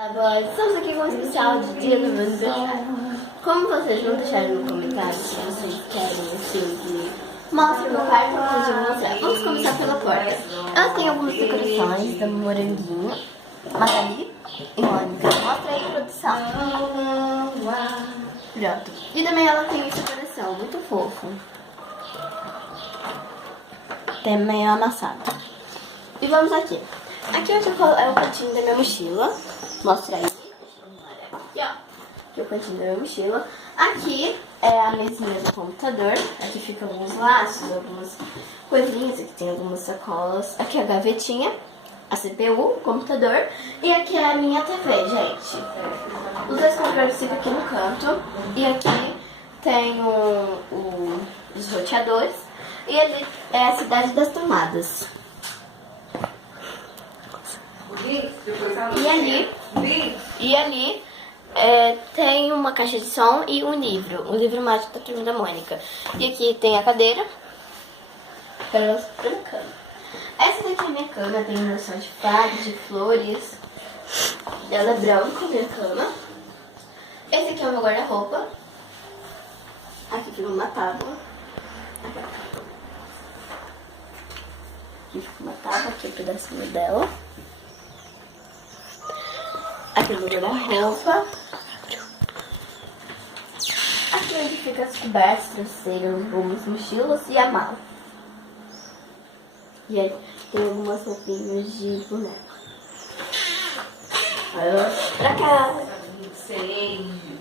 Agora, estamos aqui com um especial de Dia do meu aniversário. Como vocês não deixaram no comentário se vocês querem assim que mostre meu quarto, eu vou mostrar. Vamos começar pela porta. Eu tenho algumas decorações da Moranguinho, Magali e Mônica. Mostra aí, produção. Pronto. E também ela tem esse coração, muito fofo. Tem meio amassado. E vamos aqui. Aqui é o cantinho da minha mochila. Mostra aí. Aqui, ó. Aqui é o cantinho da minha mochila. Aqui é a mesinha do computador. Aqui ficam alguns laços, algumas coisinhas. Aqui tem algumas sacolas. Aqui é a gavetinha, a CPU, o computador. E aqui é a minha TV, gente. Os dois computadores ficam aqui no canto. E aqui tem os roteadores. E ali é a cidade das tomadas. E ali tem uma caixa de som e um livro mágico da Turma da Mônica. E aqui tem a cadeira para a cama. Essa daqui é a minha cama, tem ilustração de fadas, de flores. Ela é branca, minha cama. Esse aqui é o meu guarda-roupa. Aqui fica uma tábua. Aqui fica uma tábua, aqui é o pedacinho dela. Aqui no guarda-roupa. Aqui onde fica as cobertas, travesseiros, algumas mochilas e a mala. E aí tem algumas roupinhas de boneca. Pra cá.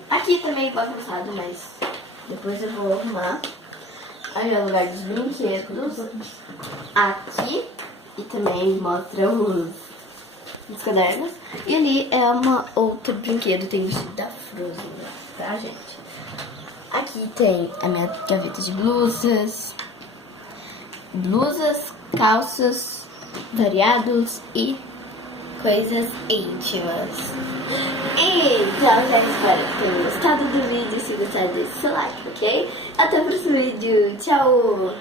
Aqui também bagunçado, mas depois eu vou arrumar. Aí é o lugar dos brinquedos. Aqui. E também mostra os cadernos. E ali é uma outro brinquedo, tem o vestido da Frozen pra gente. Aqui tem a minha gaveta de blusas, calças, variados e coisas íntimas. Então, já espero que tenham gostado do vídeo. Se gostar, deixe seu like, ok? Até o próximo vídeo. Tchau!